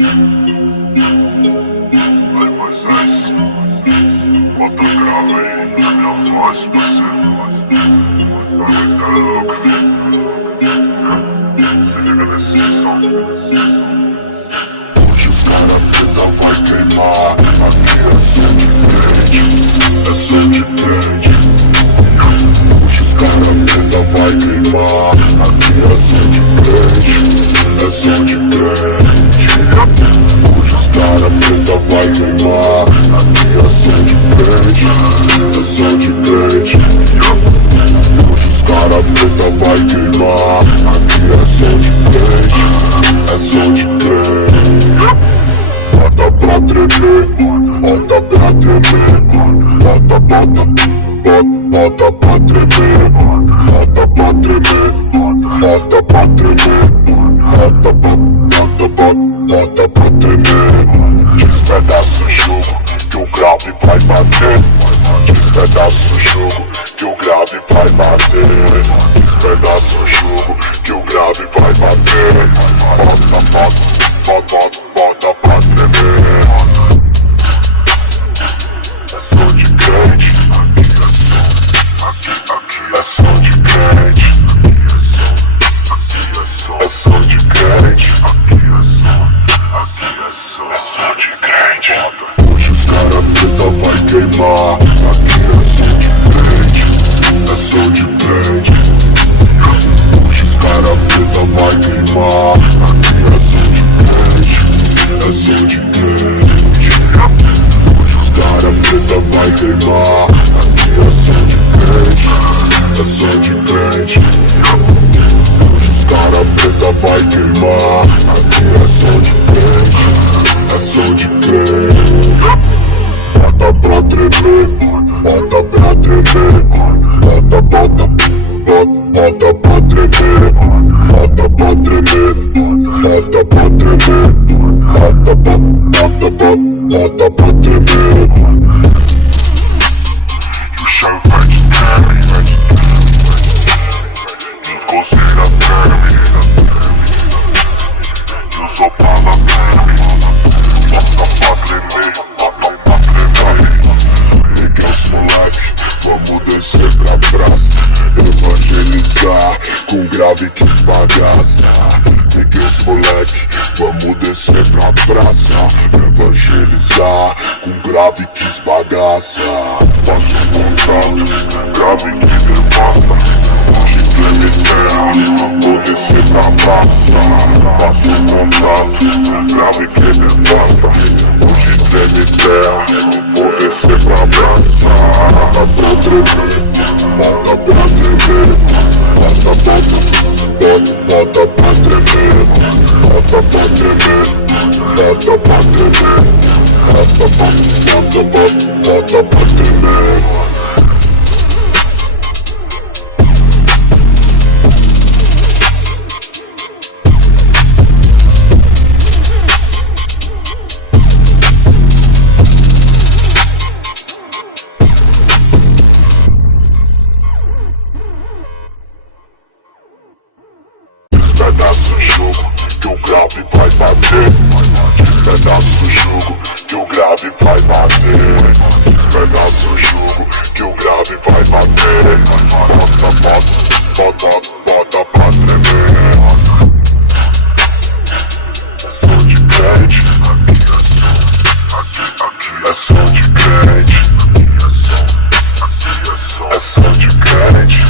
Aí, Moisés, bota grave aí na minha voz, parceiro. Vai meter louco, filho. Se liga nesse som. Hoje os cara preta vai queimar. Aqui é som de crente, é som de crente. Hoje os cara preta vai queimar. Aqui é som de crente, é som de crente. Hoje os cara preta vai queimar. Aqui é som de crente, é som de crente. Hoje os cara preta vai queimar. Aqui é som de crente, é som de crente. Bota pra tremer, bota pra tremer. Bota pra tremer, bota pra tremer. Bota pra tremer, bota pra tremer. Despedaça o jogo que o grave vai bater. Despedaça o jogo que o grave vai bater. Despedaça o jogo que o grave vai bater. Bota pra tremer. É som de crente. Aqui é som de crente. É som de crente. É som de crente. Hoje os cara preta vai queimar. Aqui é som de crente, é som de crente. Hoje os cara preta vai queimar. Aqui é som de crente, é som de crente. Hoje os cara preta vai queimar. Aqui é som de crente, é som de crente. Hoje os cara preta vai queimar. Aqui é som de crente, é som de crente. Bota pra tremer, bota pra tremer. Bota pra tremer, bota pra tremer. Bota pra tremer, bota pra tremer. E o chão vai de treme, desconsidera treme. Eu sou pala treme. Bota pra tremer, bota pra tremer. Liguei os moleque, vamos descer pra praça. Evangelizar com grave que esbagaça. Liguei os moleque, vamos descer pra praça. Evangelizar com grave que esbagaça. Faço um contrato, grave que devasta. Hoje treme terra, vou descer pra praça. Faço um contrato, grave que devasta. Hoje treme terra, vou descer pra praça. Bota pra tremer, bota pra tremer. Bota pra tremer, bota pra tremer. Bota pra tremer, bota pra tremer. Despedaça o jogo que o grave vai bater. Despedaça o jogo que o grave vai bater. Despedaça o jogo que o grave vai bater. Bota pra tremer. É som de crente. Aqui é som de crente. É som de crente. É som de crente.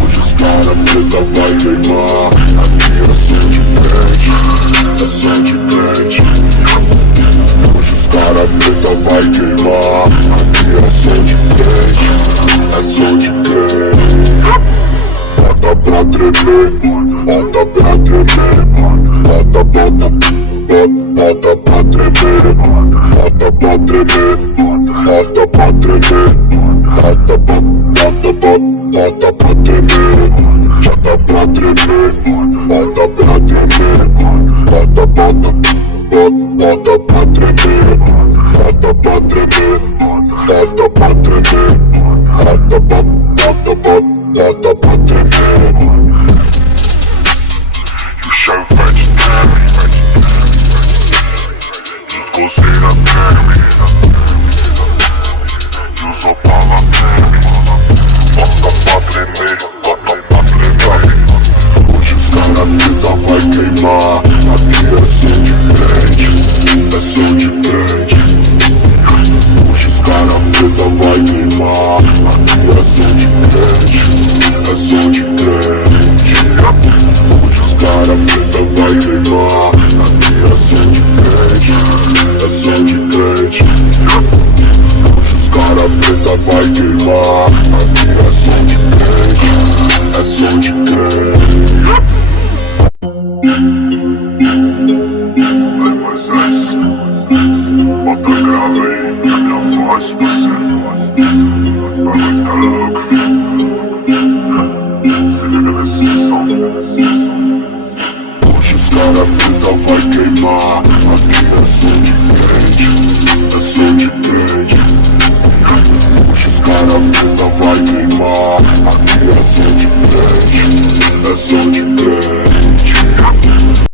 Hoje os cara preta vai queimar. Aqui é som de crente, é som de crente. Hoje os cara preta vai queimar. Aqui é som de crente, é som de crente. Bota pra tremer, bota pra tremer. Bota pra tremer, bota pra tremer. Bota pra tremer, bota pra tremer. Bota pra tremer, bota pra tremer. Bota pra tremer, bota pra tremer. Bota pra tremer, bota pra tremer. vai queimar. Aqui é som de crente, é som de crente. Hoje os cara preta vai queimar. Aqui é som de crente, é som de crente. Ai, Moisés, bota grave aí na minha voz, parceiro. Vai ficar louco, filho. Se liga nesse som. Hoje os cara preta vai queimar.